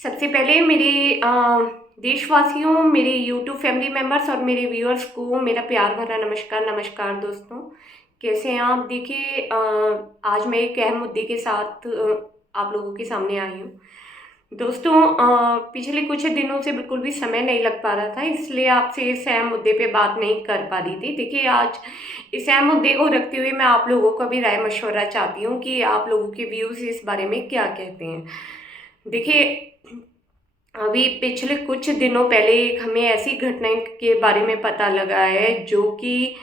सबसे पहले मेरे देशवासियों, मेरे यूट्यूब फैमिली मेम्बर्स और मेरे व्यूअर्स को मेरा प्यार भरा नमस्कार। नमस्कार दोस्तों, कैसे हैं आप? देखिए, आज मैं एक अहम मुद्दे के साथ आप लोगों के सामने आई हूँ। दोस्तों, पिछले कुछ दिनों से बिल्कुल भी समय नहीं लग पा रहा था, इसलिए आपसे इस अहम मुद्दे पे बात नहीं कर पा रही थी। देखिए, आज इस अहम मुद्दे को रखते हुए मैं आप लोगों का भी राय मशवरा चाहती हूँ कि आप लोगों के व्यूज़ इस बारे में क्या कहते हैं। देखिए, अभी पिछले कुछ दिनों पहले एक हमें ऐसी घटना के बारे में पता लगा है जो कि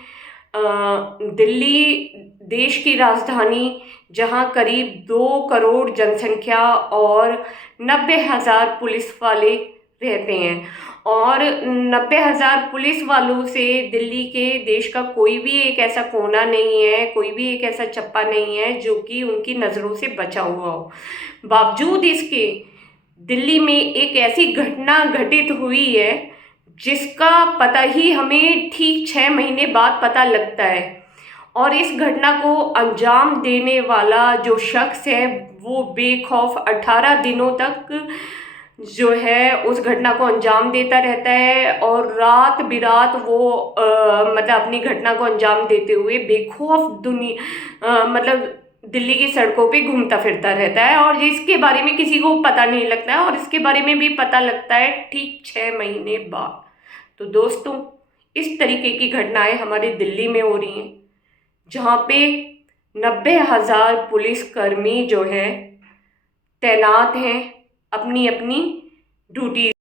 दिल्ली देश की राजधानी, जहां करीब 2 करोड़ जनसंख्या और 90,000 पुलिस वाले रहते हैं, और 90,000 पुलिस वालों से दिल्ली के देश का कोई भी एक ऐसा कोना नहीं है, कोई भी एक ऐसा चप्पा नहीं है जो कि उनकी नज़रों से बचा हुआ हो। बावजूद इसके दिल्ली में एक ऐसी घटना घटित हुई है जिसका पता ही हमें ठीक 6 महीने बाद पता लगता है, और इस घटना को अंजाम देने वाला जो शख्स है वो बेखौफ 18 दिनों तक जो है उस घटना को अंजाम देता रहता है, और रात बिरात वो मतलब अपनी घटना को अंजाम देते हुए बेखौफ मतलब दिल्ली की सड़कों पे घूमता फिरता रहता है, और जिसके बारे में किसी को पता नहीं लगता है, और इसके बारे में भी पता लगता है ठीक 6 महीने बाद। तो दोस्तों, इस तरीके की घटनाएं हमारी दिल्ली में हो रही हैं, जहाँ पे 90,000 पुलिसकर्मी जो है तैनात हैं अपनी अपनी ड्यूटी।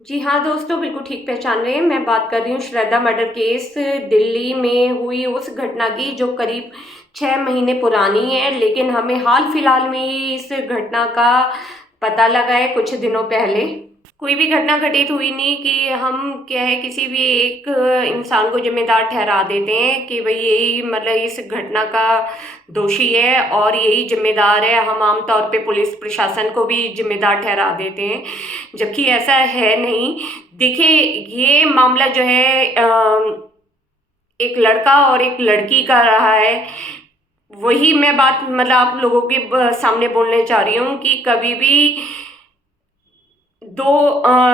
जी हाँ दोस्तों, बिल्कुल ठीक पहचान रहे हैं। मैं बात कर रही हूँ श्रद्धा मर्डर केस दिल्ली में हुई उस घटना की जो करीब 6 महीने पुरानी है, लेकिन हमें हाल फिलहाल में ही इस घटना का पता लगा है कुछ दिनों पहले। कोई भी घटना घटित हुई नहीं कि हम क्या है किसी भी एक इंसान को जिम्मेदार ठहरा देते हैं कि भाई यही मतलब इस घटना का दोषी है और यही जिम्मेदार है। हम आमतौर पे पुलिस प्रशासन को भी जिम्मेदार ठहरा देते हैं, जबकि ऐसा है नहीं। देखिए, ये मामला जो है एक लड़का और एक लड़की का रहा है। वही मैं बात मतलब आप लोगों के सामने बोलने चाह रही हूँ कि कभी भी दो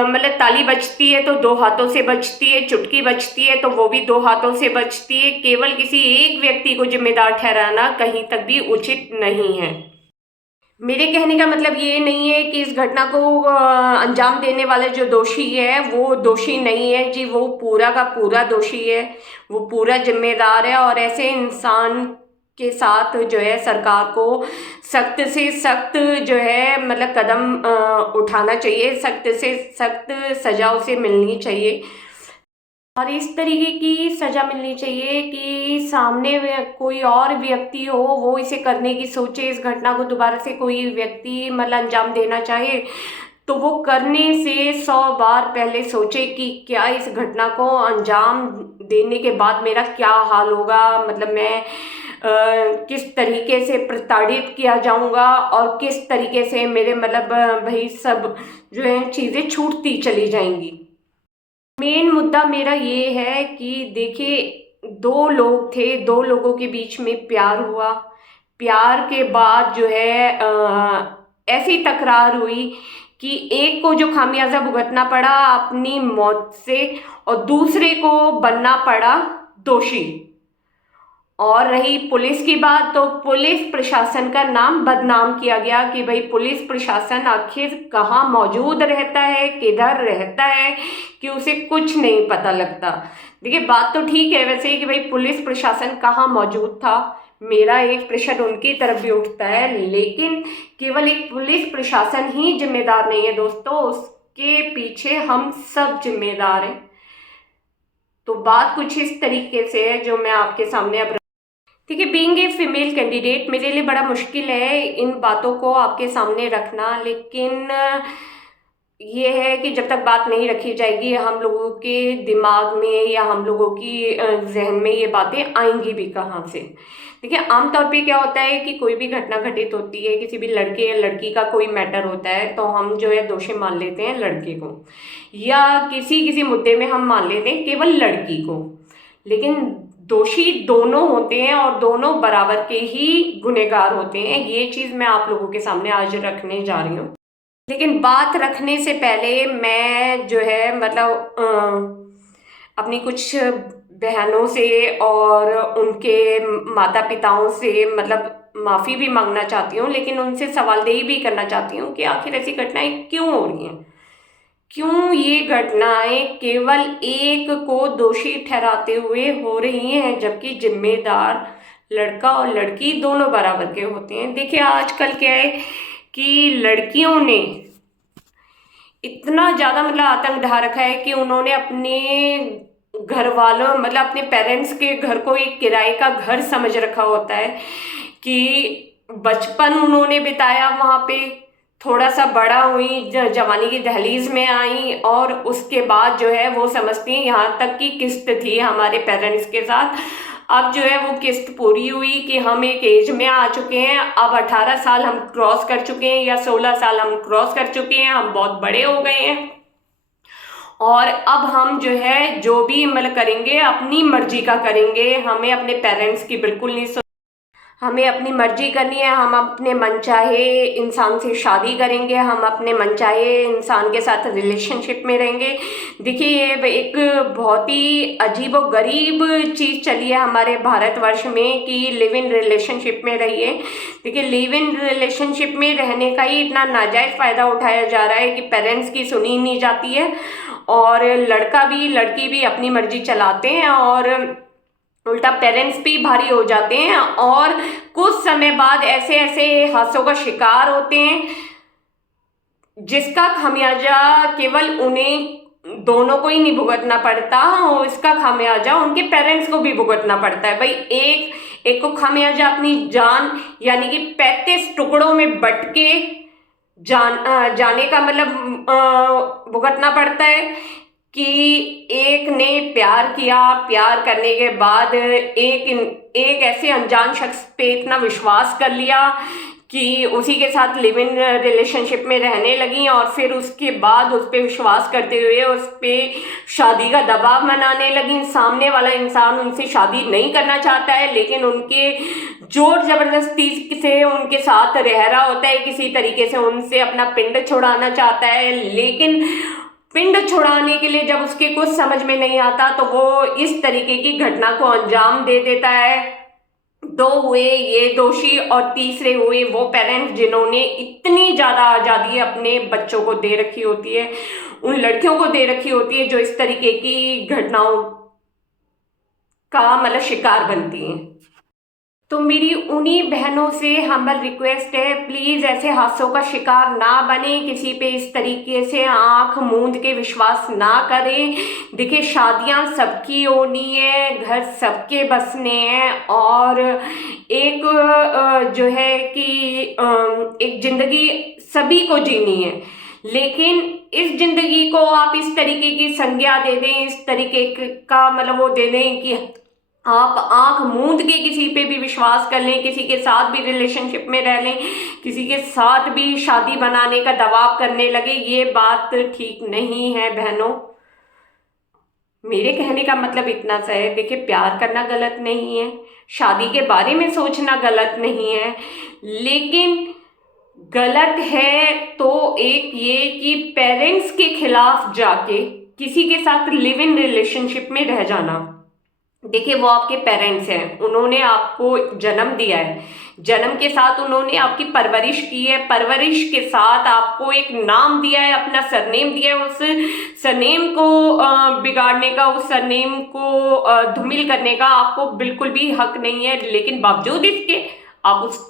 मतलब ताली बजती है तो 2 हाथों से बजती है, चुटकी बजती है तो वो भी 2 हाथों से बजती है। केवल किसी एक व्यक्ति को जिम्मेदार ठहराना कहीं तक भी उचित नहीं है। मेरे कहने का मतलब ये नहीं है कि इस घटना को अंजाम देने वाला जो दोषी है वो दोषी नहीं है जी, वो पूरा का पूरा दोषी है, वो पूरा जिम्मेदार है, और ऐसे इंसान के साथ जो है सरकार को सख्त से सख्त जो है मतलब कदम उठाना चाहिए, सख्त से सख्त सजा उसे मिलनी चाहिए, और इस तरीके की सजा मिलनी चाहिए कि सामने कोई और व्यक्ति हो वो इसे करने की सोचे, इस घटना को दोबारा से कोई व्यक्ति मतलब अंजाम देना चाहे तो वो करने से 100 बार पहले सोचे कि क्या इस घटना को अंजाम देने के बाद मेरा क्या हाल होगा, मतलब मैं किस तरीके से प्रताड़ित किया जाऊंगा, और किस तरीके से मेरे मतलब भाई सब जो है चीज़ें छूटती चली जाएंगी। मेन मुद्दा मेरा ये है कि देखिए, 2 लोग थे, 2 लोगों के बीच में प्यार हुआ। प्यार के बाद जो है ऐसी तकरार हुई कि एक को जो खामियाजा भुगतना पड़ा अपनी मौत से, और दूसरे को बनना पड़ा दोषी। और रही पुलिस की बात, तो पुलिस प्रशासन का नाम बदनाम किया गया कि भाई पुलिस प्रशासन आखिर कहाँ मौजूद रहता है, किधर रहता है, कि उसे कुछ नहीं पता लगता। देखिए, बात तो ठीक है वैसे कि भाई पुलिस प्रशासन कहाँ मौजूद था, मेरा एक प्रश्न उनकी तरफ भी उठता है, लेकिन केवल एक पुलिस प्रशासन ही जिम्मेदार नहीं है दोस्तों, उसके पीछे हम सब जिम्मेदार हैं। तो बात कुछ इस तरीके से है जो मैं आपके सामने अब ठीक है। बीइंग ए फीमेल कैंडिडेट मेरे लिए बड़ा मुश्किल है इन बातों को आपके सामने रखना, लेकिन ये है कि जब तक बात नहीं रखी जाएगी हम लोगों के दिमाग में या हम लोगों की जहन में ये बातें आएंगी भी कहाँ से। देखिए, आमतौर पे क्या होता है कि कोई भी घटना घटित होती है, किसी भी लड़के या लड़की का कोई मैटर होता है, तो हम जो है दोषी मान लेते हैं लड़के को, या किसी किसी मुद्दे में हम मान लेते हैं केवल लड़की को, लेकिन दोषी दोनों होते हैं और दोनों बराबर के ही गुनहगार होते हैं। ये चीज़ मैं आप लोगों के सामने आज रखने जा रही हूँ। लेकिन बात रखने से पहले मैं जो है मतलब अपनी कुछ बहनों से और उनके माता पिताओं से मतलब माफ़ी भी मांगना चाहती हूँ, लेकिन उनसे सवालदेही भी करना चाहती हूँ कि आखिर ऐसी घटनाएं क्यों हो रही हैं। क्यों ये घटनाएं केवल एक को दोषी ठहराते हुए हो रही हैं, जबकि जिम्मेदार लड़का और लड़की दोनों बराबर के होते हैं। देखिए आजकल क्या है कि लड़कियों ने इतना ज़्यादा मतलब आतंक ढा रखा है कि उन्होंने अपने घर वालों मतलब अपने पेरेंट्स के घर को एक किराए का घर समझ रखा होता है कि बचपन उन्होंने बिताया वहाँ पे, थोड़ा सा बड़ा हुई, जवानी की दहलीज में आई और उसके बाद जो है वो समझती हैं यहाँ तक की किस्त थी हमारे पेरेंट्स के साथ, अब जो है वो किस्त पूरी हुई कि हम एक एज में आ चुके हैं, अब 18 साल हम क्रॉस कर चुके हैं या 16 साल हम क्रॉस कर चुके हैं, हम बहुत बड़े हो गए हैं और अब हम जो है जो भी मतलब करेंगे अपनी मर्जी का करेंगे, हमें अपने पेरेंट्स की बिल्कुल नहीं, हमें अपनी मर्जी करनी है, हम अपने मनचाहे इंसान से शादी करेंगे, हम अपने मनचाहे इंसान के साथ रिलेशनशिप में रहेंगे। देखिए ये एक बहुत ही अजीब और गरीब चीज़ चली है हमारे भारतवर्ष में कि लिव इन रिलेशनशिप में रहिए। देखिए लिव इन रिलेशनशिप में रहने का ही इतना नाजायज़ फ़ायदा उठाया जा रहा है कि पेरेंट्स की सुनी नहीं जाती है और लड़का भी लड़की भी अपनी मर्जी चलाते हैं और उल्टा पेरेंट्स भी भारी हो जाते हैं और कुछ समय बाद ऐसे ऐसे हादसों का शिकार होते हैं जिसका खामियाजा केवल उन्हें दोनों को ही नहीं भुगतना पड़ता और इसका खामियाजा उनके पेरेंट्स को भी भुगतना पड़ता है। भाई एक को खामियाजा अपनी जान यानी कि 35 टुकड़ों में बट के जाने का मतलब भुगतना पड़ता है कि एक ने प्यार किया, प्यार करने के बाद एक ऐसे अनजान शख्स पे इतना विश्वास कर लिया कि उसी के साथ लिव इन रिलेशनशिप में रहने लगी और फिर उसके बाद उस पर विश्वास करते हुए उस पर शादी का दबाव बनाने लगी। सामने वाला इंसान उनसे शादी नहीं करना चाहता है लेकिन उनके जोर जबरदस्ती से उनके साथ रह रहा होता है, किसी तरीके से उनसे अपना पिंड छुड़ाना चाहता है, लेकिन पिंड छुड़ाने के लिए जब उसके कुछ समझ में नहीं आता तो वो इस तरीके की घटना को अंजाम दे देता है। दो हुए ये दोषी और तीसरे हुए वो पेरेंट्स जिन्होंने इतनी ज़्यादा आज़ादी अपने बच्चों को दे रखी होती है, उन लड़कियों को दे रखी होती है जो इस तरीके की घटनाओं का मतलब शिकार बनती हैं। तो मेरी उन्हीं बहनों से हम्बल रिक्वेस्ट है, प्लीज़ ऐसे हादसों का शिकार ना बने, किसी पे इस तरीके से आंख मूंद के विश्वास ना करें। देखिए शादियां सबकी होनी है, घर सबके बसने हैं और एक जो है कि एक ज़िंदगी सभी को जीनी है, लेकिन इस जिंदगी को आप इस तरीके की संज्ञा दे दें, इस तरीके का मतलब वो दे दें कि आप आंख मूंद के किसी पे भी विश्वास कर लें, किसी के साथ भी रिलेशनशिप में रह लें, किसी के साथ भी शादी बनाने का दबाव करने लगे, ये बात ठीक नहीं है बहनों। मेरे कहने का मतलब इतना सा है, देखिए प्यार करना गलत नहीं है, शादी के बारे में सोचना गलत नहीं है, लेकिन गलत है तो एक ये कि पेरेंट्स के खिलाफ जाके किसी के साथ लिव इन रिलेशनशिप में रह जाना। देखिए वो आपके पेरेंट्स हैं, उन्होंने आपको जन्म दिया है, जन्म के साथ उन्होंने आपकी परवरिश की है, परवरिश के साथ आपको एक नाम दिया है, अपना सरनेम दिया है, उस सरनेम को बिगाड़ने का, उस सरनेम को धूमिल करने का आपको बिल्कुल भी हक नहीं है, लेकिन बावजूद इसके आप उस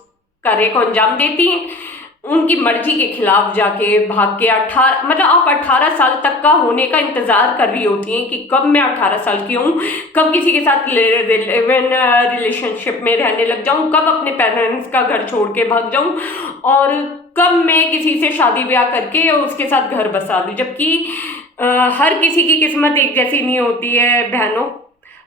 कार्य को अंजाम देती हैं। उनकी मर्जी के खिलाफ जाके भाग के 18 मतलब आप 18 साल तक का होने का इंतजार कर रही होती हैं कि कब मैं 18 साल की हूँ, कब किसी के साथ रिलेशनशिप में रहने लग जाऊँ, कब अपने पेरेंट्स का घर छोड़ के भाग जाऊँ और कब मैं किसी से शादी ब्याह करके उसके साथ घर बसा दूँ। जबकि हर किसी की किस्मत एक जैसी नहीं होती है बहनों,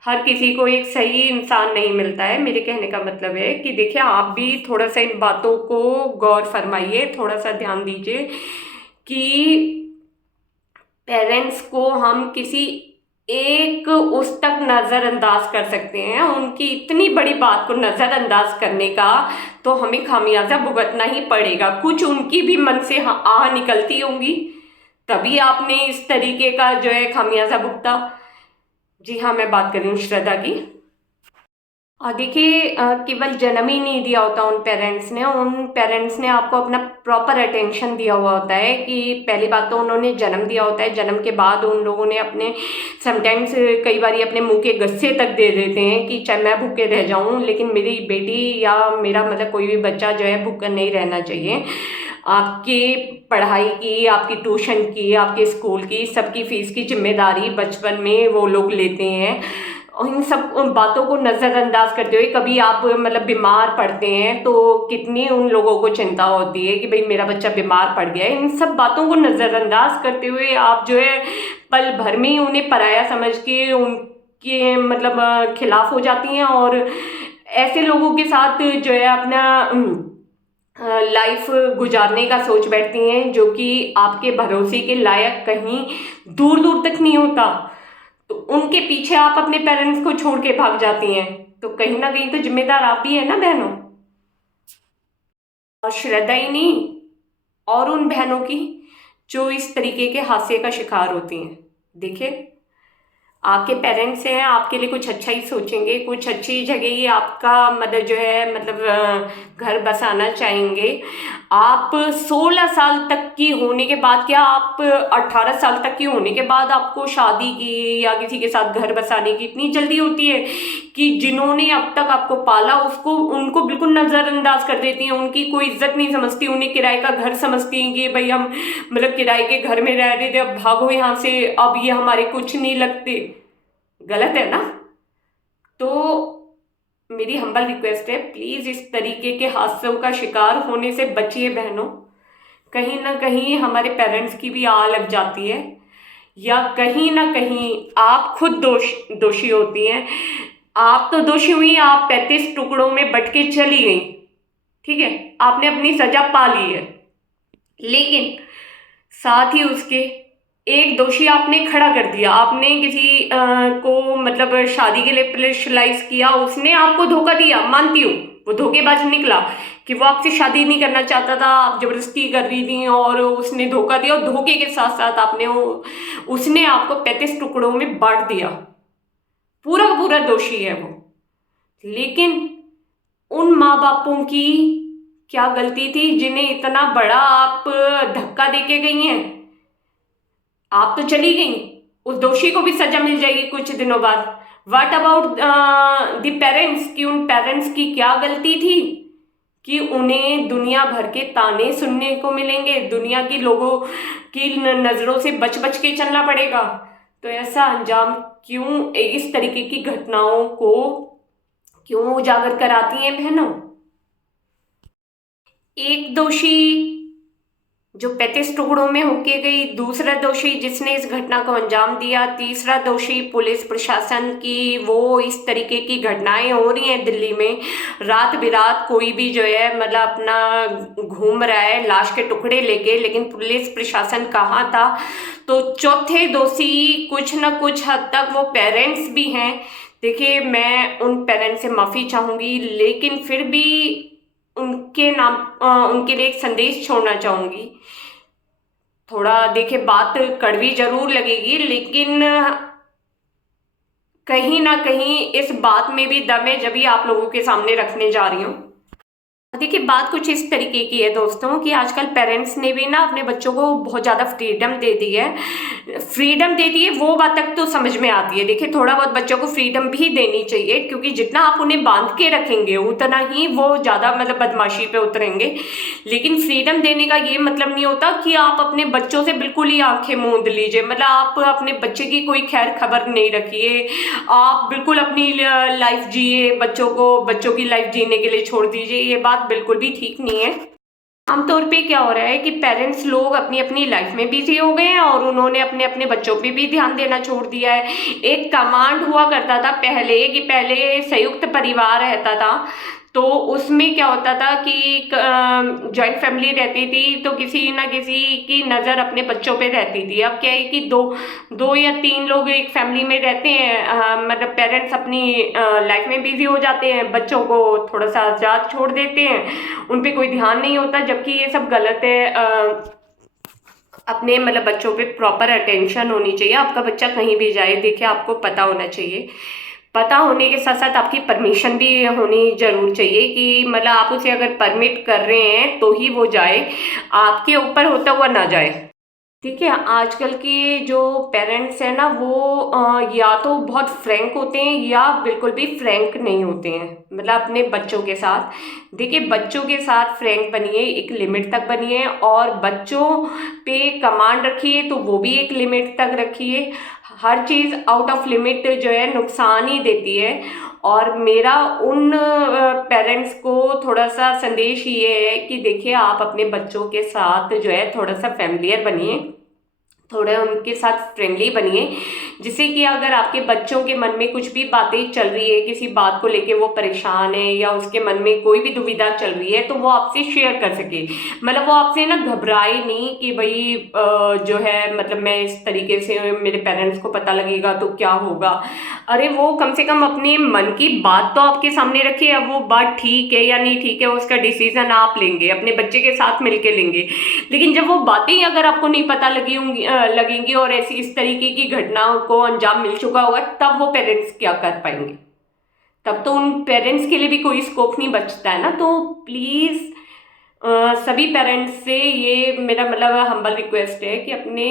हर किसी को एक सही इंसान नहीं मिलता है। मेरे कहने का मतलब है कि देखिए आप भी थोड़ा सा इन बातों को गौर फरमाइए, थोड़ा सा ध्यान दीजिए कि पेरेंट्स को हम किसी एक उस तक नज़रअंदाज कर सकते हैं, उनकी इतनी बड़ी बात को नज़रअंदाज करने का तो हमें खामियाजा भुगतना ही पड़ेगा। कुछ उनकी भी मन से आह निकलती होंगी, तभी आपने इस तरीके का जो है खामियाजा भुगता। जी हाँ, मैं बात कर रही हूँ श्रद्धा की। और देखिए, केवल जन्म ही नहीं दिया होता उन पेरेंट्स ने आपको अपना प्रॉपर अटेंशन दिया हुआ होता है। कि पहली बात तो उन्होंने जन्म दिया होता है, जन्म के बाद उन लोगों ने अपने समटाइम्स कई बार अपने मुंह के गस्से तक दे देते हैं कि चाहे मैं भूखे रह जाऊं लेकिन मेरी बेटी या मेरा मतलब कोई भी बच्चा जो है भूखा नहीं रहना चाहिए। आपकी पढ़ाई की, आपकी ट्यूशन की, आपके स्कूल की, सबकी फीस की जिम्मेदारी बचपन में वो लोग लेते हैं। और इन सब बातों को नज़रअंदाज करते हुए कभी आप मतलब बीमार पड़ते हैं तो कितनी उन लोगों को चिंता होती है कि भाई मेरा बच्चा बीमार पड़ गया है। इन सब बातों को नज़रअंदाज करते हुए आप जो है पल भर में ही उन्हें पराया समझ के उनके मतलब खिलाफ हो जाती हैं और ऐसे लोगों के साथ जो है अपना लाइफ गुजारने का सोच बैठती हैं जो कि आपके भरोसे के लायक कहीं दूर दूर तक नहीं होता। तो उनके पीछे आप अपने पेरेंट्स को छोड़ के भाग जाती हैं, तो कहीं ना कहीं तो जिम्मेदार आप भी है ना बहनों। और श्रद्धा ही नहीं, और उन बहनों की जो इस तरीके के हादसे का शिकार होती हैं। देखिए, आपके पेरेंट्स हैं, आपके लिए कुछ अच्छा ही सोचेंगे, कुछ अच्छी जगह ही आपका मतलब जो है मतलब घर बसाना चाहेंगे। आप 16 साल तक की होने के बाद, क्या आप 18 साल तक की होने के बाद आपको शादी की या किसी के साथ घर बसाने की इतनी जल्दी होती है कि जिन्होंने अब तक आपको पाला उसको उनको बिल्कुल नज़रअंदाज कर देती हैं, उनकी कोई इज्जत नहीं समझती, उन्हें किराए का घर समझती हैं कि भाई हम मतलब किराए के घर में रह रहे थे, अब भागो यहाँ से, अब ये हमारे कुछ नहीं लगते। गलत है ना। तो मेरी हम्बल रिक्वेस्ट है, प्लीज इस तरीके के हादसों का शिकार होने से बचिए बहनों। कहीं ना कहीं हमारे पेरेंट्स की भी आह लग जाती है, या कहीं ना कहीं आप खुद दोषी होती हैं। आप तो दोषी हुई, आप 35 टुकड़ों में बट के चली गई, ठीक है, आपने अपनी सजा पा ली है, लेकिन साथ ही उसके एक दोषी आपने खड़ा कर दिया। आपने किसी को मतलब शादी के लिए प्रेशराइज किया, उसने आपको धोखा दिया, मानती हूँ वो धोखेबाज निकला कि वो आपसे शादी नहीं करना चाहता था, आप जबरदस्ती कर रही थी और उसने धोखा दिया, और धोखे के साथ साथ उसने आपको 35 टुकड़ों में बांट दिया। पूरा का पूरा दोषी है वो। लेकिन उन माँ बापों की क्या गलती थी जिन्हें इतना बड़ा आप धक्का देके गई हैं। आप तो चली गई, उस दोषी को भी सजा मिल जाएगी कुछ दिनों बाद। व्हाट अबाउट द पेरेंट्स, कि उन पेरेंट्स की क्या गलती थी कि उन्हें दुनिया भर के ताने सुनने को मिलेंगे, दुनिया की लोगों की नजरों से बच बच के चलना पड़ेगा। तो ऐसा अंजाम क्यों, इस तरीके की घटनाओं को क्यों उजागर कराती हैं बहनों। एक दोषी जो 35 टुकड़ों में होके गई, दूसरा दोषी जिसने इस घटना को अंजाम दिया, तीसरा दोषी पुलिस प्रशासन की। वो इस तरीके की घटनाएं हो रही हैं दिल्ली में, रात बिरात कोई भी जो है मतलब अपना घूम रहा है लाश के टुकड़े लेके, लेकिन पुलिस प्रशासन कहाँ था। तो चौथे दोषी कुछ ना कुछ हद तक वो पेरेंट्स भी हैं। देखिए, मैं उन पेरेंट्स से माफ़ी चाहूँगी, लेकिन फिर भी उनके नाम उनके लिए एक संदेश छोड़ना चाहूँगी। थोड़ा देखिए, बात कड़वी जरूर लगेगी, लेकिन कहीं ना कहीं इस बात में भी दम है, जब भी आप लोगों के सामने रखने जा रही हूँ। देखिए, बात कुछ इस तरीके की है दोस्तों कि आजकल पेरेंट्स ने भी ना अपने बच्चों को बहुत ज़्यादा फ्रीडम दे दी है। फ्रीडम दे दी है वो बात तक तो समझ में आती है। देखिए, थोड़ा बहुत बच्चों को फ्रीडम भी देनी चाहिए, क्योंकि जितना आप उन्हें बांध के रखेंगे उतना ही वो ज़्यादा मतलब बदमाशी पे उतरेंगे। लेकिन फ्रीडम देने का ये मतलब नहीं होता कि आप अपने बच्चों से बिल्कुल ही आंखें मूंद लीजिए, मतलब आप अपने बच्चे की कोई खैर खबर नहीं रखिए, आप बिल्कुल अपनी लाइफ जिए, बच्चों की लाइफ जीने के लिए छोड़ दीजिए। ये बात बिल्कुल भी ठीक नहीं है। आमतौर पे क्या हो रहा है कि पेरेंट्स लोग अपनी अपनी लाइफ में बिजी हो गए हैं और उन्होंने अपने अपने बच्चों पे भी ध्यान देना छोड़ दिया है। एक कमांड हुआ करता था पहले कि पहले संयुक्त परिवार रहता था, तो उसमें क्या होता था कि जॉइंट फैमिली रहती थी तो किसी ना किसी की नज़र अपने बच्चों पे रहती थी। अब क्या है कि दो दो या तीन लोग एक फैमिली में रहते हैं, मतलब पेरेंट्स अपनी लाइफ में बिजी हो जाते हैं, बच्चों को थोड़ा सा आज़ाद छोड़ देते हैं, उन पे कोई ध्यान नहीं होता, जबकि ये सब गलत है। अपने मतलब बच्चों पे प्रॉपर अटेंशन होनी चाहिए। आपका बच्चा कहीं भी जाए, देखिए आपको पता होना चाहिए। पता होने के साथ साथ आपकी परमिशन भी होनी जरूर चाहिए कि मतलब आप उसे अगर परमिट कर रहे हैं तो ही वो जाए, आपके ऊपर होता हुआ ना जाए। देखिए आजकल के जो पेरेंट्स हैं ना वो या तो बहुत फ्रैंक होते हैं या बिल्कुल भी फ्रैंक नहीं होते हैं, मतलब अपने बच्चों के साथ। देखिए बच्चों के साथ फ्रैंक बनिए, एक लिमिट तक बनिए, और बच्चों पे कमांड रखिए तो वो भी एक लिमिट तक रखिए। हर चीज़ आउट ऑफ लिमिट जो है नुकसान ही देती है। और मेरा उन पेरेंट्स को थोड़ा सा संदेश ये है कि देखिए आप अपने बच्चों के साथ जो है थोड़ा सा फैमिलियर बनिए, थोड़ा उनके साथ फ्रेंडली बनिए, जिससे कि अगर आपके बच्चों के मन में कुछ भी बातें चल रही है, किसी बात को लेके वो परेशान है या उसके मन में कोई भी दुविधा चल रही है, तो वो आपसे शेयर कर सके। मतलब वो आपसे ना घबराए नहीं कि भाई जो है मतलब मैं इस तरीके से मेरे पेरेंट्स को पता लगेगा तो क्या होगा। अरे वो कम से कम अपने मन की बात तो आपके सामने रखे, अब वो बात ठीक है या नहीं ठीक है उसका डिसीजन आप लेंगे, अपने बच्चे के साथ मिलके लेंगे। लेकिन जब वो बातें ही अगर आपको नहीं पता लगी होंगी लगेंगी और ऐसी इस तरीके की घटनाओं को अंजाम मिल चुका होगा, तब वो पेरेंट्स क्या कर पाएंगे? तब तो उन पेरेंट्स के लिए भी कोई स्कोप नहीं बचता है ना। तो प्लीज सभी पेरेंट्स से ये मेरा मतलब हम्बल रिक्वेस्ट है कि अपने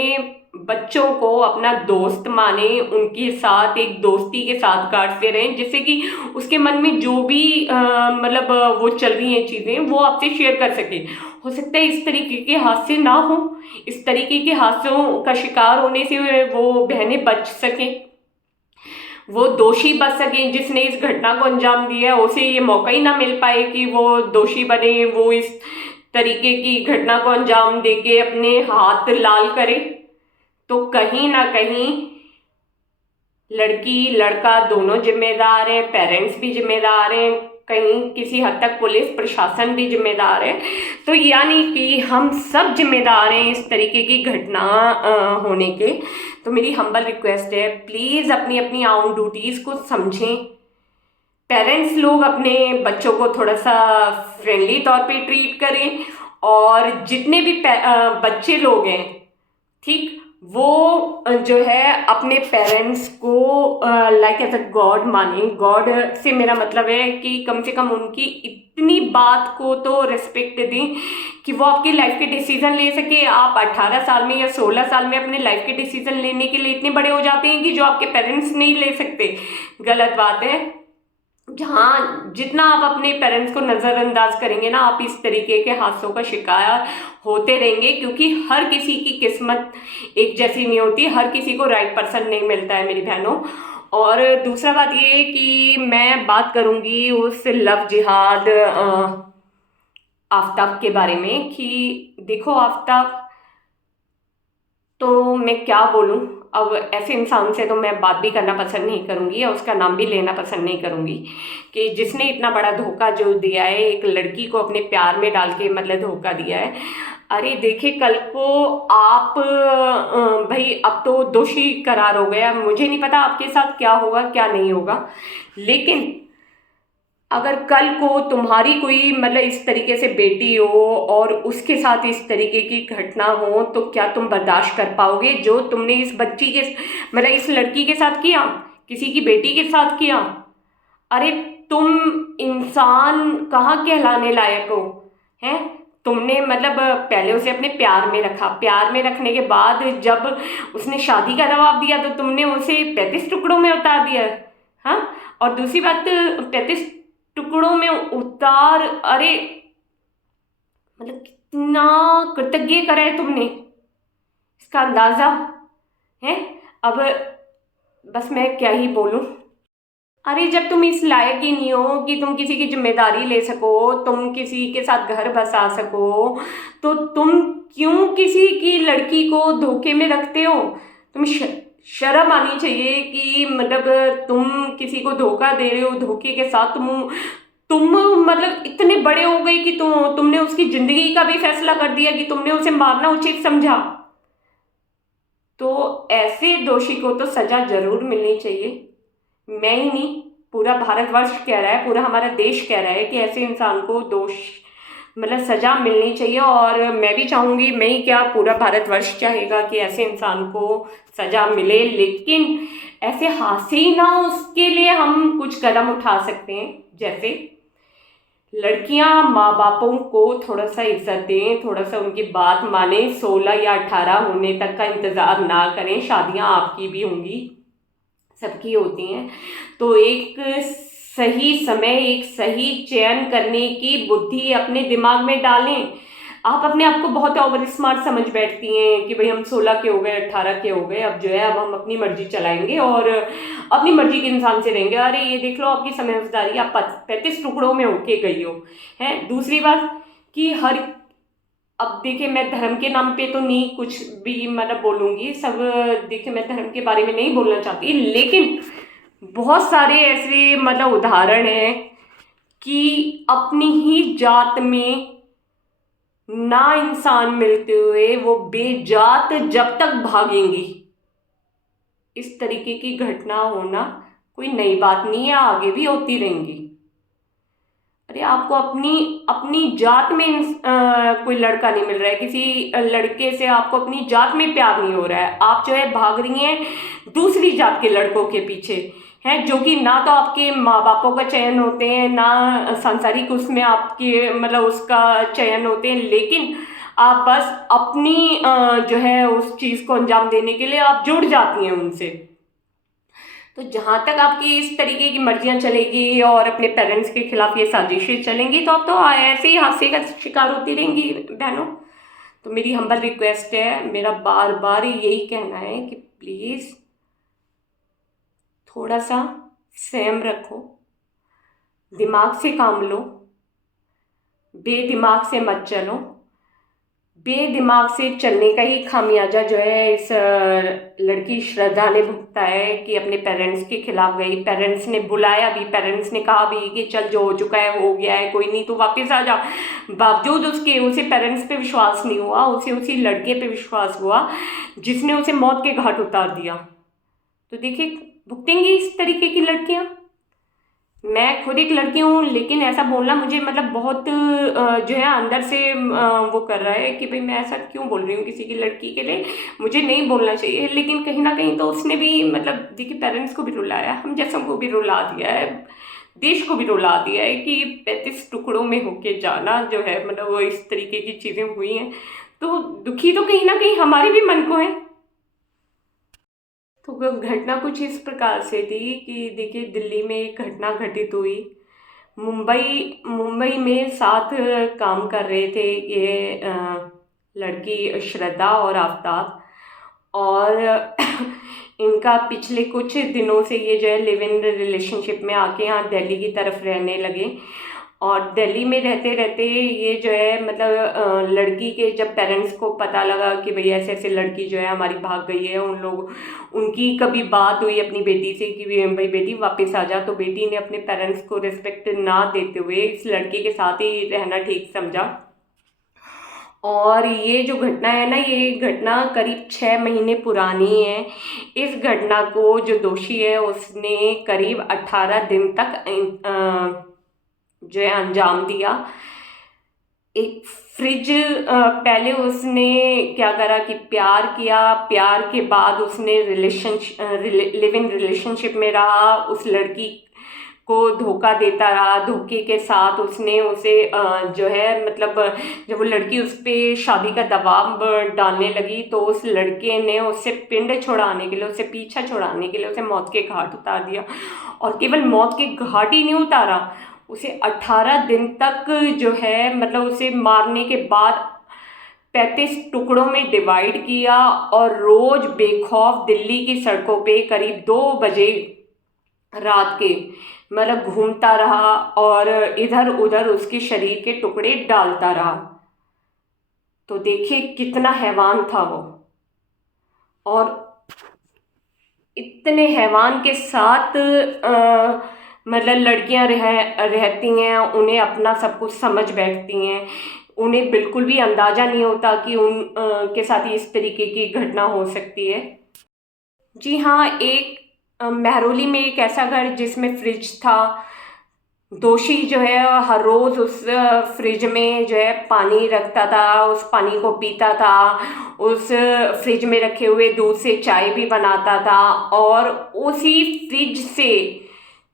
बच्चों को अपना दोस्त माने, उनके साथ एक दोस्ती के साथ काटते रहें, जिससे कि उसके मन में जो भी मतलब वो चल रही हैं चीज़ें वो आपसे शेयर कर सके। हो सकता है इस तरीके के हादसे ना हो, इस तरीके के हादसों का शिकार होने से वो बहनें बच सकें, वो दोषी बच सके जिसने इस घटना को अंजाम दिया है, उसे ये मौका ही ना मिल पाए कि वो दोषी बने, वो इस तरीके की घटना को अंजाम देके अपने हाथ लाल करे। तो कहीं ना कहीं लड़की लड़का दोनों जिम्मेदार हैं, पेरेंट्स भी जिम्मेदार हैं, कहीं किसी हद तक पुलिस प्रशासन भी जिम्मेदार है। तो यानी कि हम सब जिम्मेदार हैं इस तरीके की घटना होने के। तो मेरी हम्बल रिक्वेस्ट है, प्लीज़ अपनी अपनी आउन ड्यूटीज़ को समझें। पेरेंट्स लोग अपने बच्चों को थोड़ा सा फ्रेंडली तौर पे ट्रीट करें, और जितने भी बच्चे लोग हैं, ठीक, वो जो है अपने पेरेंट्स को लाइक एज अ गॉड माने। गॉड से मेरा मतलब है कि कम से कम उनकी इतनी बात को तो रिस्पेक्ट दें कि वो आपकी लाइफ के डिसीजन ले सके। आप 18 साल में या 16 साल में अपने लाइफ के डिसीजन लेने के लिए इतने बड़े हो जाते हैं कि जो आपके पेरेंट्स नहीं ले सकते। गलत बात है। जहाँ जितना आप अपने पेरेंट्स को नज़रअंदाज करेंगे ना, आप इस तरीके के हादसों का शिकार होते रहेंगे, क्योंकि हर किसी की किस्मत एक जैसी नहीं होती, हर किसी को राइट पर्सन नहीं मिलता है मेरी बहनों। और दूसरा बात ये कि मैं बात करूँगी उस लव जिहाद आफ्ताब के बारे में कि देखो आफ्ताब, तो मैं क्या बोलूँ, अब ऐसे इंसान से तो मैं बात भी करना पसंद नहीं करूँगी और उसका नाम भी लेना पसंद नहीं करूँगी कि जिसने इतना बड़ा धोखा जो दिया है, एक लड़की को अपने प्यार में डाल के मतलब धोखा दिया है। अरे देखिए कल को आप भाई अब तो दोषी करार हो गया, मुझे नहीं पता आपके साथ क्या होगा क्या नहीं होगा, लेकिन अगर कल को तुम्हारी कोई मतलब इस तरीके से बेटी हो और उसके साथ इस तरीके की घटना हो, तो क्या तुम बर्दाश्त कर पाओगे जो तुमने इस बच्ची के मतलब इस लड़की के साथ किया, किसी की बेटी के साथ किया? अरे तुम इंसान कहाँ कहलाने लायक हो? हैं, तुमने मतलब पहले उसे अपने प्यार में रखा, प्यार में रखने के बाद जब उसने शादी का जवाब दिया तो तुमने उसे 35 टुकड़ों में उतार दिया। हाँ, और दूसरी बात, 35 टुकड़ों में उतार, अरे मतलब कितना कृतज्ञ करा है तुमने, इसका अंदाजा है। अब बस मैं क्या ही बोलूं। अरे जब तुम इस लायक ही नहीं हो कि तुम किसी की जिम्मेदारी ले सको, तुम किसी के साथ घर बसा सको, तो तुम क्यों किसी की लड़की को धोखे में रखते हो? तुम शर्म आनी चाहिए कि मतलब तुम किसी को धोखा दे रहे हो, धोखे के साथ तुम मतलब इतने बड़े हो गए कि तुमने उसकी जिंदगी का भी फैसला कर दिया कि तुमने उसे मारना उचित समझा। तो ऐसे दोषी को तो सजा जरूर मिलनी चाहिए। मैं ही नहीं, पूरा भारतवर्ष कह रहा है, पूरा हमारा देश कह रहा है कि ऐसे इंसान को दोष मतलब सजा मिलनी चाहिए। और मैं भी चाहूंगी, मैं ही क्या पूरा भारतवर्ष चाहेगा कि ऐसे इंसान को सजा मिले। लेकिन ऐसे हादसे ही ना हो, उसके लिए हम कुछ कदम उठा सकते हैं। जैसे लड़कियां माँ बापों को थोड़ा सा इज्जत दें, थोड़ा सा उनकी बात माने, 16 या 18 होने तक का इंतजार ना करें। शादियां आपकी भी होंगी, सबकी होती हैं, तो एक सही समय, एक सही चयन करने की बुद्धि अपने दिमाग में डालें। आप अपने आप को बहुत ओवर स्मार्ट समझ बैठती हैं कि भाई हम 16 के हो गए, 18 के हो गए, अब जो है अब हम अपनी मर्जी चलाएंगे और अपनी मर्जी के इंसान से रहेंगे। अरे ये देख लो आपकी समझदारी, आप 35 टुकड़ों में होके गई हो। है दूसरी बात कि हर, अब देखिए मैं धर्म के नाम पे तो नहीं कुछ भी मतलब बोलूंगी, सब देखिए मैं धर्म के बारे में नहीं बोलना चाहती, लेकिन बहुत सारे ऐसे मतलब उदाहरण हैं कि अपनी ही जात में ना इंसान मिलते हुए वो बेजात जब तक भागेंगी। इस तरीके की घटना होना कोई नई बात नहीं है, आगे भी होती रहेंगी। अरे आपको अपनी अपनी जात में कोई लड़का नहीं मिल रहा है, किसी लड़के से आपको अपनी जात में प्यार नहीं हो रहा है, आप जो है भाग रही हैं दूसरी जात के लड़कों के पीछे हैं, जो कि ना तो आपके माँ बापों का चयन होते हैं, ना सांसारिक उसमें आपके मतलब उसका चयन होते हैं, लेकिन आप बस अपनी जो है उस चीज़ को अंजाम देने के लिए आप जुड़ जाती हैं उनसे। तो जहां तक आपकी इस तरीके की मर्जियां चलेगी और अपने पेरेंट्स के खिलाफ ये साजिशें चलेंगी, तो आप तो ऐसे ही हादसे का शिकार होती रहेंगी बहनों। तो मेरी हम्बल रिक्वेस्ट है, मेरा बार बार यही कहना है कि प्लीज़ थोड़ा सा संयम रखो, दिमाग से काम लो, बेदिमाग से मत चलो। बेदिमाग से चलने का ही खामियाजा जो है इस लड़की श्रद्धा ने भुगता है कि अपने पेरेंट्स के खिलाफ गई, पेरेंट्स ने बुलाया भी, पेरेंट्स ने कहा भी कि चल जो हो चुका है हो गया है, कोई नहीं तो वापस आ जा। बावजूद उसके उसे पेरेंट्स पे विश्वास नहीं हुआ, उसे उसी लड़के पे विश्वास हुआ जिसने उसे मौत के घाट उतार दिया। तो देखिए भुगतेंगी इस तरीके की लड़कियां। मैं खुद एक लड़की हूँ, लेकिन ऐसा बोलना मुझे मतलब बहुत जो है अंदर से वो कर रहा है कि भाई मैं ऐसा क्यों बोल रही हूँ किसी की लड़की के लिए, मुझे नहीं बोलना चाहिए। लेकिन कहीं ना कहीं तो उसने भी मतलब देखिए पेरेंट्स को भी रुलाया, हम जैसों को भी रुला दिया है, देश को भी रुला दिया है कि 35 टुकड़ों में होके जाना जो है मतलब वो इस तरीके की चीज़ें हुई हैं। तो दुखी तो कहीं ना कहीं हमारे भी मन को है। तो घटना कुछ इस प्रकार से थी कि देखिए दिल्ली में एक घटना घटित हुई। मुंबई मुंबई में साथ काम कर रहे थे ये लड़की श्रद्धा और आफ्ताब, और इनका पिछले कुछ दिनों से ये जो है लिव इन रिलेशनशिप में आके यहाँ दिल्ली की तरफ रहने लगे। और दिल्ली में रहते रहते ये जो है मतलब लड़की के जब पेरेंट्स को पता लगा कि भाई ऐसे ऐसे लड़की जो है हमारी भाग गई है, उन लोग उनकी कभी बात हुई अपनी बेटी से कि भाई बेटी वापस आ जा, तो बेटी ने अपने पेरेंट्स को रिस्पेक्ट ना देते हुए इस लड़के के साथ ही रहना ठीक समझा। और ये जो घटना है ना, ये घटना करीब 6 महीने पुरानी है। इस घटना को जो दोषी है उसने करीब 18 दिन तक जो है अंजाम दिया। एक फ्रिज पहले उसने क्या करा कि प्यार किया, प्यार के बाद उसने लिव इन रिलेशनशिप में रहा, उस लड़की को धोखा देता रहा, धोखे के साथ उसने उसे जो है मतलब जब वो लड़की उस पर शादी का दबाव डालने लगी तो उस लड़के ने उससे पिंड छुड़ाने के लिए, उससे पीछा छुड़ाने के लिए उसे मौत के घाट उतार दिया। और केवल मौत के घाट ही नहीं उतारा, उसे 18 दिन तक जो है मतलब उसे मारने के बाद 35 टुकड़ों में डिवाइड किया और रोज बेखौफ दिल्ली की सड़कों पे करीब 2 बजे रात के मतलब घूमता रहा और इधर उधर उसके शरीर के टुकड़े डालता रहा। तो देखिए कितना हैवान था वो। और इतने हैवान के साथ मतलब लड़कियां रहती हैं, उन्हें अपना सब कुछ समझ बैठती हैं, उन्हें बिल्कुल भी अंदाज़ा नहीं होता कि उन के साथ इस तरीके की घटना हो सकती है। जी हाँ, एक महरौली में एक ऐसा घर जिसमें फ्रिज था। दोषी जो है हर रोज उस फ्रिज में जो है पानी रखता था, उस पानी को पीता था, उस फ्रिज में रखे हुए दूध से चाय भी बनाता था, और उसी फ्रिज से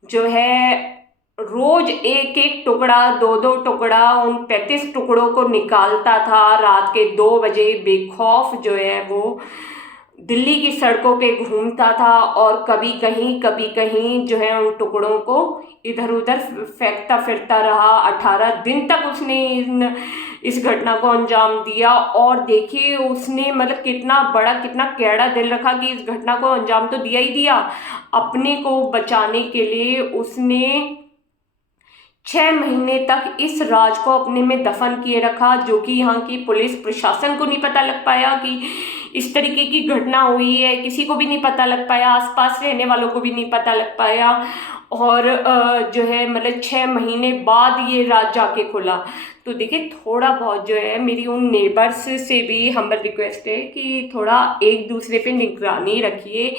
जो है रोज एक एक टुकड़ा, दो दो टुकड़ा, उन 35 टुकड़ों को निकालता था। रात के 2 बजे बेखौफ जो है वो दिल्ली की सड़कों पे घूमता था, और कभी कहीं जो है उन टुकड़ों को इधर उधर फेंकता फिरता रहा। 18 दिन तक उसने इस घटना को अंजाम दिया। और देखिए उसने मतलब कितना बड़ा, कितना कैड़ा दिल रखा कि इस घटना को अंजाम तो दिया ही दिया, अपने को बचाने के लिए उसने 6 महीने तक इस राज को अपने में दफन किए रखा, जो कि यहाँ की पुलिस प्रशासन को नहीं पता लग पाया कि इस तरीके की घटना हुई है, किसी को भी नहीं पता लग पाया, आसपास रहने वालों को भी नहीं पता लग पाया। और जो है मतलब 6 महीने बाद ये राज जाके खुला। तो देखिए थोड़ा बहुत जो है मेरी उन नेबर्स से भी हम्बल रिक्वेस्ट है कि थोड़ा एक दूसरे पे निगरानी रखिए।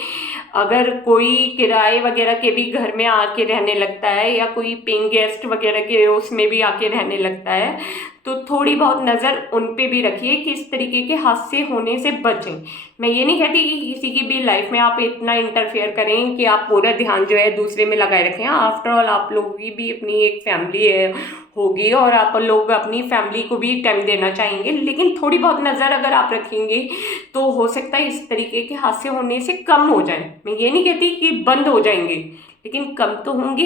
अगर कोई किराए वगैरह के भी घर में आके रहने लगता है, या कोई पेइंग गेस्ट वगैरह के उसमें भी आके रहने लगता है, तो थोड़ी बहुत नज़र उन पे भी रखिए कि इस तरीके के हादसे होने से बचें। मैं ये नहीं कहती कि किसी की भी लाइफ में आप इतना इंटरफेयर करें कि आप पूरा ध्यान जो है दूसरे में लगाए रखें। आफ्टर ऑल आप लोगों की भी अपनी एक फैमिली है होगी, और आप लोग अपनी फैमिली को भी टाइम देना चाहेंगे, लेकिन थोड़ी बहुत नज़र अगर आप रखेंगे तो हो सकता है इस तरीके के हादसे होने से कम हो जाए। मैं ये नहीं कहती कि बंद हो जाएंगे, लेकिन कम तो होंगे।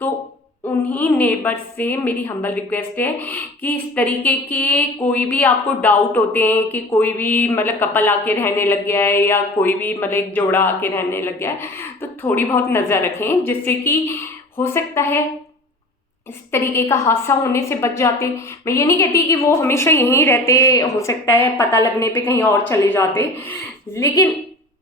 तो उन्हीं नेबर से मेरी हम्बल रिक्वेस्ट है कि इस तरीके के कोई भी आपको डाउट होते हैं कि कोई भी मतलब कपल आके रहने लग गया है, या कोई भी मतलब एक जोड़ा आके रहने लग गया है, तो थोड़ी बहुत नज़र रखें, जिससे कि हो सकता है इस तरीके का हादसा होने से बच जाते। मैं ये नहीं कहती कि वो हमेशा यहीं रहते, हो सकता है पता लगने पे कहीं और चले जाते, लेकिन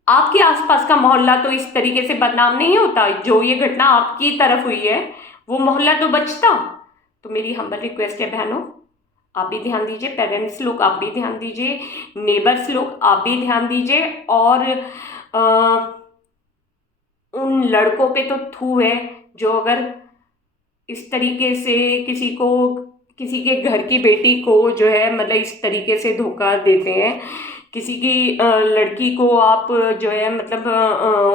आपके आसपास का मोहल्ला तो इस तरीके से बदनाम नहीं होता। जो ये घटना आपकी तरफ हुई है वो मोहल्ला तो बचता। तो मेरी हम्बल रिक्वेस्ट है बहनों, आप भी ध्यान दीजिए, पेरेंट्स लोग आप भी ध्यान दीजिए, नेबर्स लोग आप भी ध्यान दीजिए। और उन लड़कों पे तो थू है जो अगर इस तरीके से किसी के घर की बेटी को जो है मतलब इस तरीके से धोखा देते हैं, किसी की लड़की को आप जो है मतलब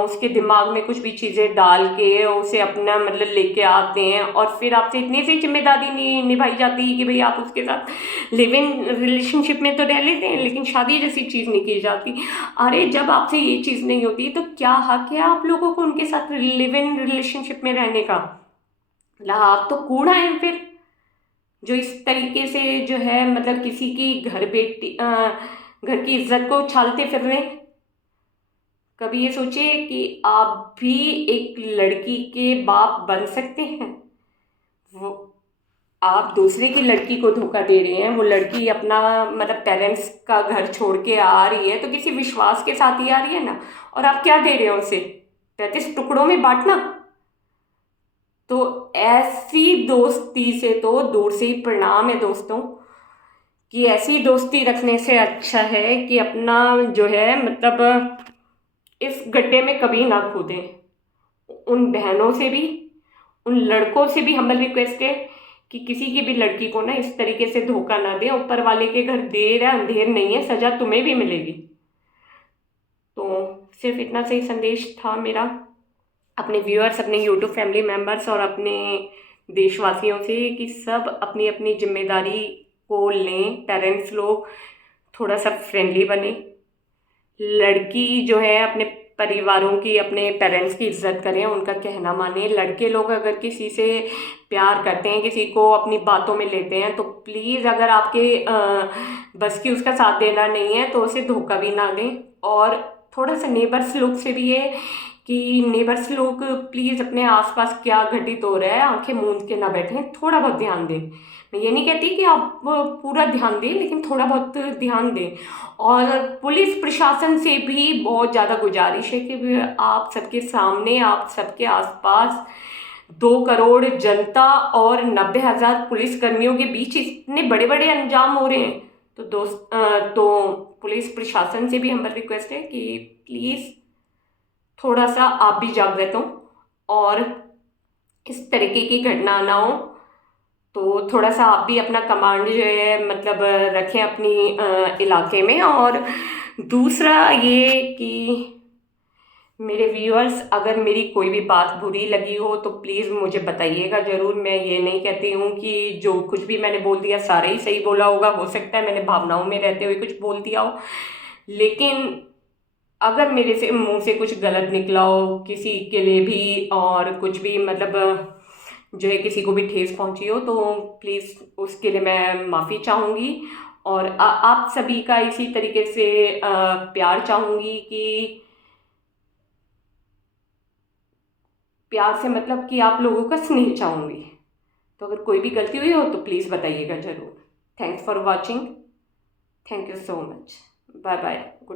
उसके दिमाग में कुछ भी चीज़ें डाल के उसे अपना मतलब लेके आते हैं, और फिर आपसे इतनी सी जिम्मेदारी नहीं निभाई जाती कि भाई आप उसके साथ लिव इन रिलेशनशिप में तो रह लेते हैं, लेकिन शादी जैसी चीज़ नहीं की जाती। अरे जब आपसे ये चीज़ नहीं होती तो क्या हक है आप लोगों को उनके साथ लिव इन रिलेशनशिप में रहने का? मतलब आप तो कूड़ा है फिर, जो इस तरीके से जो है मतलब किसी की घर की इज्जत को उछालते फिर रहे हैं। कभी ये सोचिए कि आप भी एक लड़की के बाप बन सकते हैं। वो आप दूसरे की लड़की को धोखा दे रहे हैं, वो लड़की अपना मतलब पेरेंट्स का घर छोड़ के आ रही है तो किसी विश्वास के साथ ही आ रही है ना, और आप क्या दे रहे हो उसे? 35 टुकड़ों में बांटना। तो ऐसी दोस्ती से तो दूर से ही प्रणाम है दोस्तों, कि ऐसी दोस्ती रखने से अच्छा है कि अपना जो है मतलब इस गड्ढे में कभी ना कूदें। उन बहनों से भी, उन लड़कों से भी हमारी रिक्वेस्ट है कि किसी की भी लड़की को ना इस तरीके से धोखा ना दें। ऊपर वाले के घर देर है अंधेर नहीं है, सजा तुम्हें भी मिलेगी। तो सिर्फ इतना सही संदेश था मेरा अपने व्यूअर्स, अपने यूट्यूब फैमिली मेम्बर्स और अपने देशवासियों से, कि सब अपनी अपनी जिम्मेदारी को लें। पेरेंट्स लोग थोड़ा सा फ्रेंडली बने, लड़की जो है अपने परिवारों की, अपने पेरेंट्स की इज्जत करें, उनका कहना माने। लड़के लोग अगर किसी से प्यार करते हैं, किसी को अपनी बातों में लेते हैं, तो प्लीज़ अगर आपके बस की उसका साथ देना नहीं है तो उसे धोखा भी ना दें। और थोड़ा सा नेबर्स लोग से भी है कि नेबर्स लोग प्लीज़ अपने आसपास क्या घटित हो रहा है आंखें मूंद के ना बैठें, थोड़ा बहुत ध्यान दें। मैं ये नहीं कहती कि आप पूरा ध्यान दें, लेकिन थोड़ा बहुत ध्यान दें। और पुलिस प्रशासन से भी बहुत ज़्यादा गुजारिश है कि आप सबके सामने, आप सबके आसपास 2 करोड़ जनता और 90,000 पुलिस कर्मियों के बीच इतने बड़े बड़े अंजाम हो रहे हैं। तो तो पुलिस प्रशासन से भी हमारी रिक्वेस्ट है कि प्लीज़ थोड़ा सा आप भी जागृत हो और इस तरीके की घटना ना हो। तो थोड़ा सा आप भी अपना कमांड जो है मतलब रखें अपनी इलाके में। और दूसरा ये कि मेरे व्यूअर्स, अगर मेरी कोई भी बात बुरी लगी हो तो प्लीज़ मुझे बताइएगा ज़रूर। मैं ये नहीं कहती हूँ कि जो कुछ भी मैंने बोल दिया सारा ही सही बोला होगा, हो सकता है मैंने भावनाओं में रहते हुए कुछ बोल दिया हो। लेकिन अगर मेरे से मुंह से कुछ गलत निकला हो किसी के लिए भी, और कुछ भी मतलब जो है किसी को भी ठेस पहुंची हो, तो प्लीज़ उसके लिए मैं माफ़ी चाहूँगी। और आप सभी का इसी तरीके से प्यार चाहूँगी कि प्यार से मतलब कि आप लोगों का स्नेह चाहूँगी। तो अगर कोई भी गलती हुई हो तो प्लीज़ बताइएगा ज़रूर। Thanks for watching. Thank you so much. Bye bye.